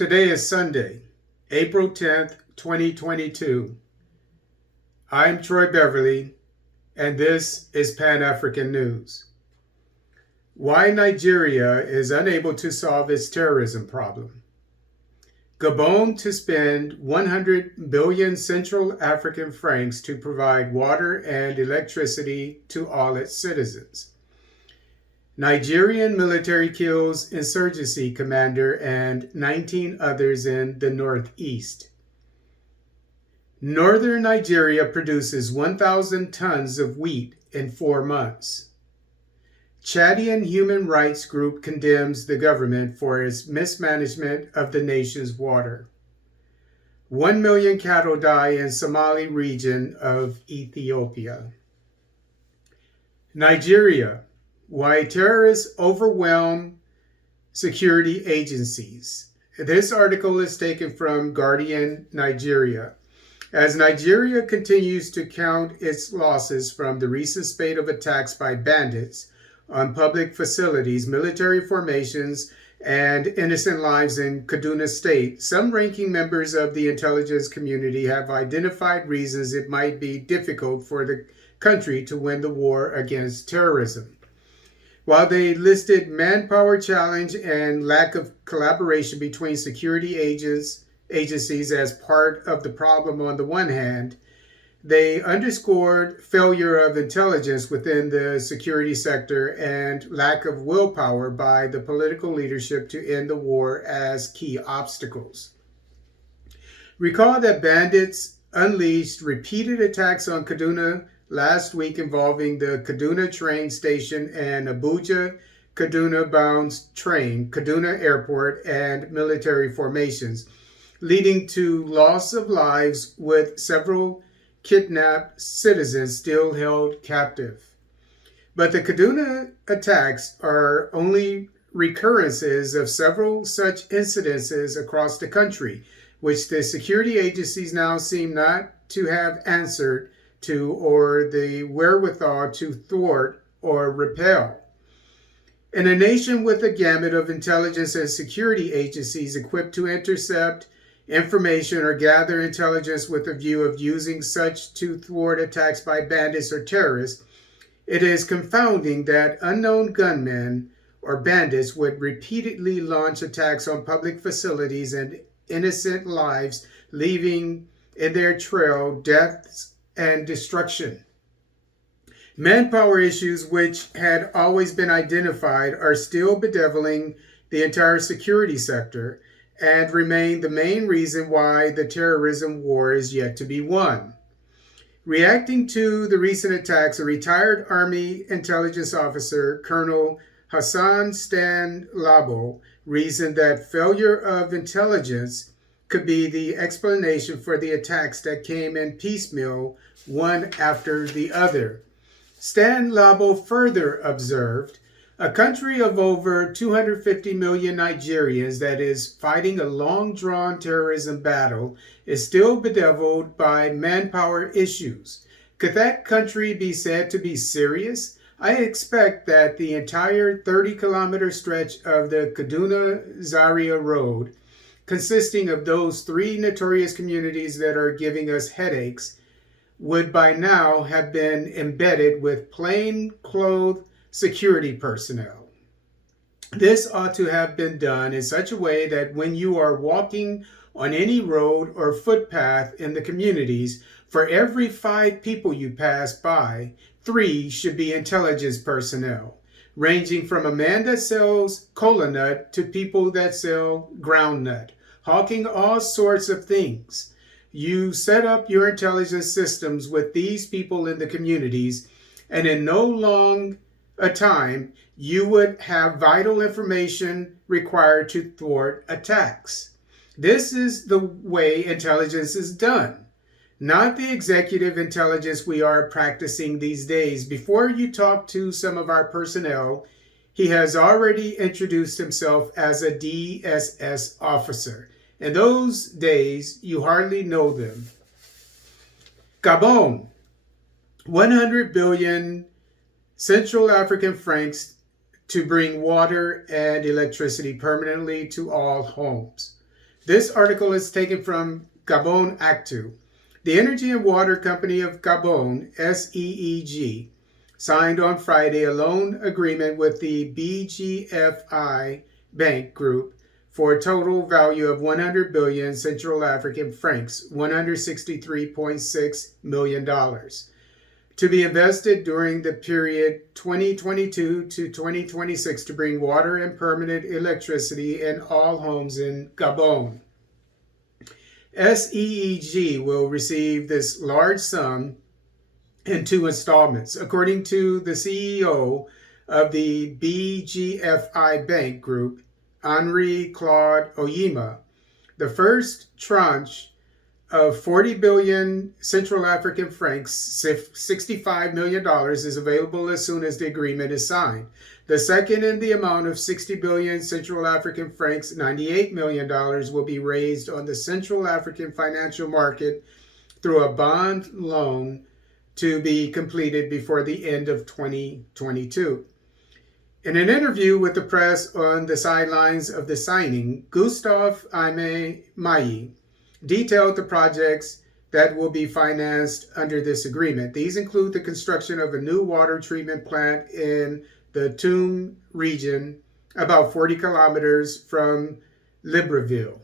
Today is Sunday, April 10th, 2022. I'm Troy Beverly, and this is Pan-African News. Why Nigeria is unable to solve its terrorism problem. Gabon to spend 100 billion Central African francs to provide water and electricity to all its citizens. Nigerian military kills insurgency commander and 19 others in the northeast. Northern Nigeria produces 1,000 tons of wheat in 4 months. Chadian human rights group condemns the government for its mismanagement of the nation's water. 1 million cattle die in Somali region of Ethiopia. Nigeria. Why terrorists overwhelm security agencies. This article is taken from Guardian Nigeria. As Nigeria continues to count its losses from the recent spate of attacks by bandits on public facilities, military formations, and innocent lives in Kaduna State, some ranking members of the intelligence community have identified reasons it might be difficult for the country to win the war against terrorism. While they listed manpower challenge and lack of collaboration between security agencies as part of the problem on the one hand, they underscored failure of intelligence within the security sector and lack of willpower by the political leadership to end the war as key obstacles. Recall that bandits unleashed repeated attacks on Kaduna last week involving the Kaduna train station and Abuja-Kaduna bound train, Kaduna Airport, and military formations, leading to loss of lives with several kidnapped citizens still held captive. But the Kaduna attacks are only recurrences of several such incidences across the country, which the security agencies now seem not to have answered to or the wherewithal to thwart or repel. In a nation with a gamut of intelligence and security agencies equipped to intercept information or gather intelligence with a view of using such to thwart attacks by bandits or terrorists, it is confounding that unknown gunmen or bandits would repeatedly launch attacks on public facilities and innocent lives, leaving in their trail deaths and destruction. Manpower issues, which had always been identified, are still bedeviling the entire security sector and remain the main reason why the terrorism war is yet to be won. Reacting to the recent attacks, a retired Army intelligence officer, Colonel Hassan Stan Labo, reasoned that failure of intelligence could be the explanation for the attacks that came in piecemeal, one after the other. Stan Labo further observed, a country of over 250 million Nigerians that is fighting a long-drawn terrorism battle is still bedeviled by manpower issues. Could that country be said to be serious? I expect that the entire 30-kilometer stretch of the Kaduna-Zaria Road, consisting of those 3 notorious communities that are giving us headaches, would by now have been embedded with plain-clothed security personnel. This ought to have been done in such a way that when you are walking on any road or footpath in the communities, for every 5 people you pass by, 3 should be intelligence personnel, ranging from a man that sells cola nut to people that sell ground nut, hawking all sorts of things. You set up your intelligence systems with these people in the communities, and in no long a time, you would have vital information required to thwart attacks. This is the way intelligence is done, not the executive intelligence we are practicing these days. Before you talk to some of our personnel, he has already introduced himself as a DSS officer. In those days, you hardly know them. Gabon, 100 billion Central African francs to bring water and electricity permanently to all homes. This article is taken from Gabon Actu. The Energy and Water Company of Gabon, SEEG, signed on Friday a loan agreement with the BGFI Bank Group for a total value of 100 billion Central African francs, $163.6 million, to be invested during the period 2022 to 2026 to bring water and permanent electricity in all homes in Gabon. SEEG will receive this large sum in 2 installments. According to the CEO of the BGFI Bank Group, Henri Claude Oyema, the first tranche of 40 billion Central African francs, $65 million, is available as soon as the agreement is signed. The second, in the amount of 60 billion Central African francs, $98 million, will be raised on the Central African financial market through a bond loan to be completed before the end of 2022. In an interview with the press on the sidelines of the signing, Gustave Aimé Mailly detailed the projects that will be financed under this agreement. These include the construction of a new water treatment plant in the Toum region, about 40 kilometers from Libreville.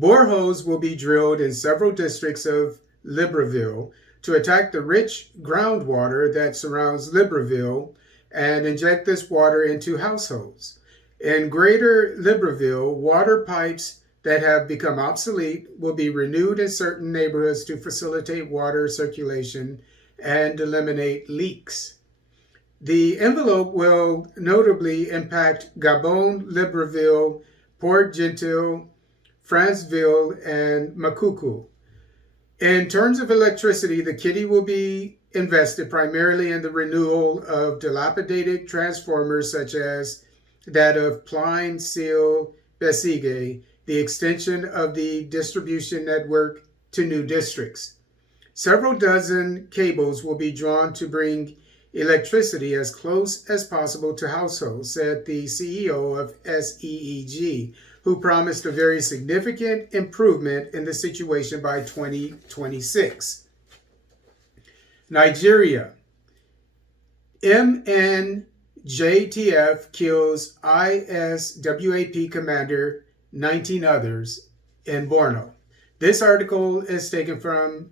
Boreholes will be drilled in several districts of Libreville to attack the rich groundwater that surrounds Libreville and inject this water into households. In Greater Libreville, water pipes that have become obsolete will be renewed in certain neighborhoods to facilitate water circulation and eliminate leaks. The envelope will notably impact Gabon, Libreville, Port-Gentil, Franceville, and Makuku. In terms of electricity, the kitty will be invested primarily in the renewal of dilapidated transformers such as that of Plein Seal Besige, the extension of the distribution network to new districts. Several dozen cables will be drawn to bring electricity as close as possible to households, said the CEO of SEEG, who promised a very significant improvement in the situation by 2026. Nigeria. MNJTF kills ISWAP commander, 19 others in Borno. This article is taken from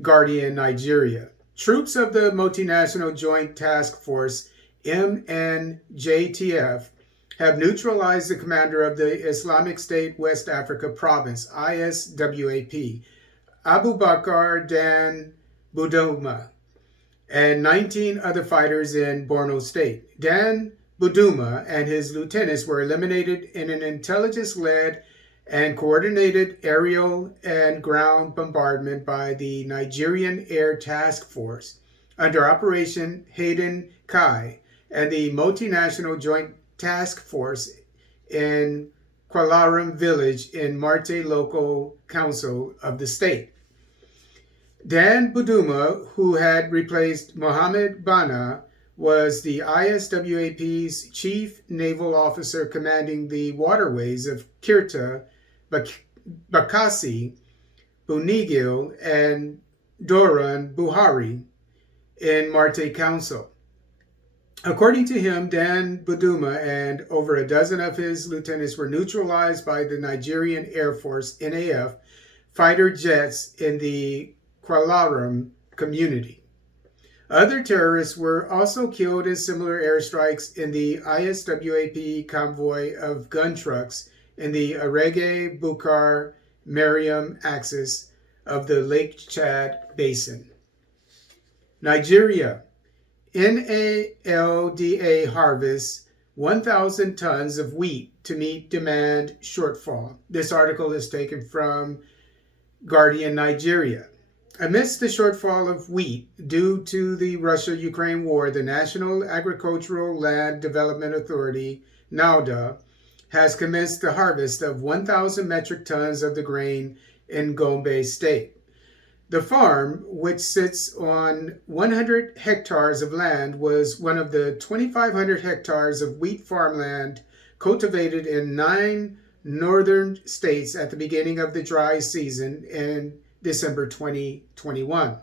Guardian, Nigeria. Troops of the Multinational Joint Task Force, MNJTF, have neutralized the commander of the Islamic State West Africa Province, ISWAP, Abubakar Dan Buduma, and 19 other fighters in Borno State. Dan Buduma and his lieutenants were eliminated in an intelligence-led and coordinated aerial and ground bombardment by the Nigerian Air Task Force under Operation Hayden Kai and the Multinational Joint Task Force in Kwalaram village in Marte Local Council of the state. Dan Buduma, who had replaced Mohammed Bana, was the ISWAP's chief naval officer commanding the waterways of Kirta, Bakassi, Bunigil, and Doran Buhari in Marte Council. According to him, Dan Buduma and over a dozen of his lieutenants were neutralized by the Nigerian Air Force, NAF, fighter jets in the Kwalaram community. Other terrorists were also killed in similar airstrikes in the ISWAP convoy of gun trucks in the Arege Bukar Mariam axis of the Lake Chad Basin. Nigeria. NALDA harvests 1,000 tons of wheat to meet demand shortfall. This article is taken from Guardian, Nigeria. Amidst the shortfall of wheat due to the Russia-Ukraine war, the National Agricultural Land Development Authority, NALDA, has commenced the harvest of 1,000 metric tons of the grain in Gombe State. The farm, which sits on 100 hectares of land, was one of the 2,500 hectares of wheat farmland cultivated in 9 northern states at the beginning of the dry season in December 2021.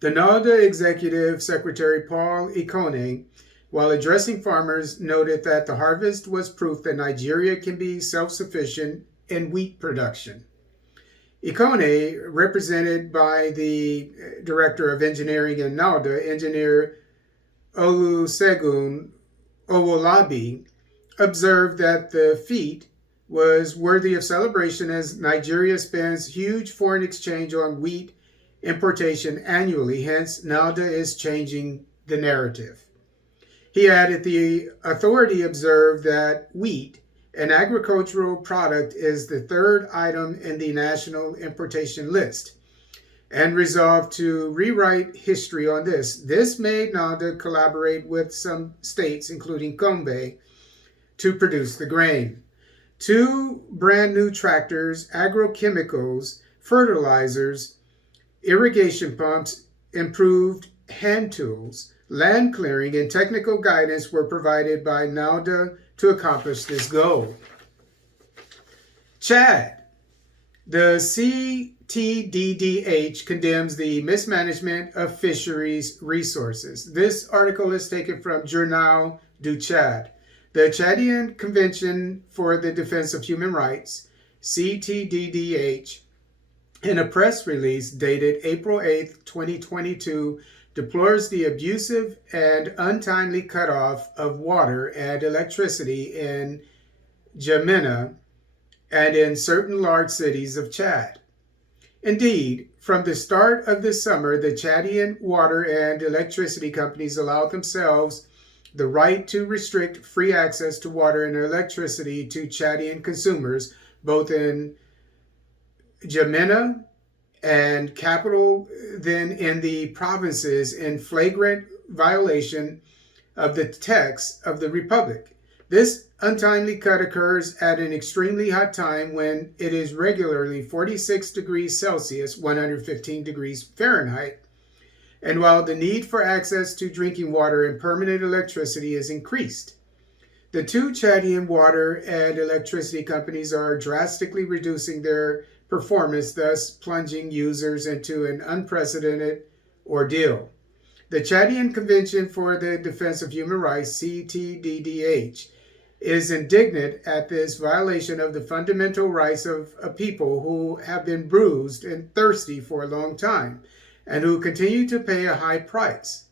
The NALDA Executive Secretary Paul Ikone, while addressing farmers, noted that the harvest was proof that Nigeria can be self-sufficient in wheat production. Ikone, represented by the Director of Engineering in NALDA, Engineer Olusegun Owolabi, observed that the feat was worthy of celebration as Nigeria spends huge foreign exchange on wheat importation annually. Hence, NALDA is changing the narrative. He added the authority observed that wheat, an agricultural product, is the third item in the national importation list, and resolved to rewrite history on this. This made NALDA collaborate with some states, including Gombe, to produce the grain. 2 brand new tractors, agrochemicals, fertilizers, irrigation pumps, improved hand tools, land clearing, and technical guidance were provided by NALDA to accomplish this goal. Chad. The CTDDH condemns the mismanagement of fisheries resources. This article is taken from Journal du Chad. The Chadian Convention for the Defense of Human Rights, CTDDH, in a press release dated April 8, 2022, deplores the abusive and untimely cutoff of water and electricity in N'Djamena and in certain large cities of Chad. Indeed, from the start of this summer, the Chadian water and electricity companies allowed themselves the right to restrict free access to water and electricity to Chadian consumers, both in N'Djamena and capital, then in the provinces, in flagrant violation of the text of the Republic. This untimely cut occurs at an extremely hot time when it is regularly 46 degrees Celsius, 115 degrees Fahrenheit, and while the need for access to drinking water and permanent electricity is increased. The 2 Chadian water and electricity companies are drastically reducing their performance, thus plunging users into an unprecedented ordeal. The Chadian Convention for the Defense of Human Rights, CTDDH, is indignant at this violation of the fundamental rights of a people who have been bruised and thirsty for a long time, and who continue to pay a high price.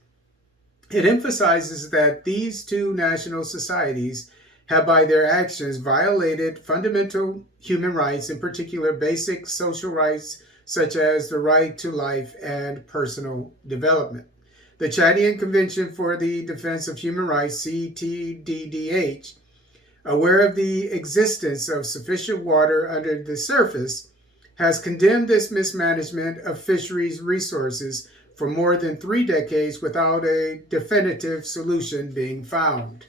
It emphasizes that these 2 national societies have by their actions violated fundamental human rights, in particular basic social rights such as the right to life and personal development. The Chadian Convention for the Defense of Human Rights, CTDDH, aware of the existence of sufficient water under the surface, has condemned this mismanagement of fisheries resources for more than 3 decades without a definitive solution being found.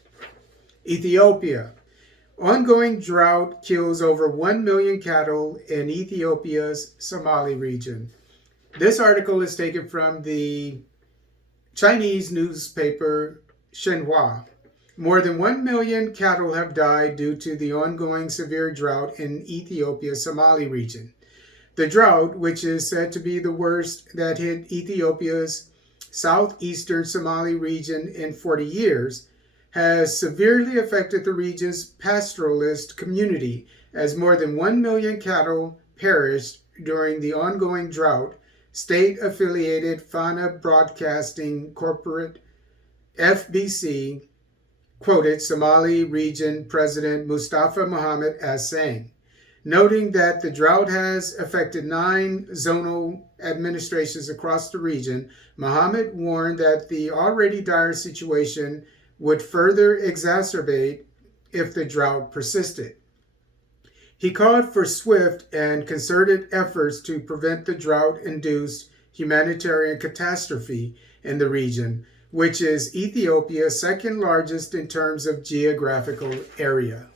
Ethiopia. Ongoing drought kills over 1 million cattle in Ethiopia's Somali region. This article is taken from the Chinese newspaper Xinhua. More than 1 million cattle have died due to the ongoing severe drought in Ethiopia's Somali region. The drought, which is said to be the worst that hit Ethiopia's southeastern Somali region in 40 years, has severely affected the region's pastoralist community, as more than 1 million cattle perished during the ongoing drought. State-affiliated Fana Broadcasting Corporate, FBC, quoted Somali Region President Mustafa Mohammed as saying, noting that the drought has affected 9 zonal administrations across the region. Mohammed warned that the already dire situation would further exacerbate if the drought persisted. He called for swift and concerted efforts to prevent the drought-induced humanitarian catastrophe in the region, which is Ethiopia's second largest in terms of geographical area.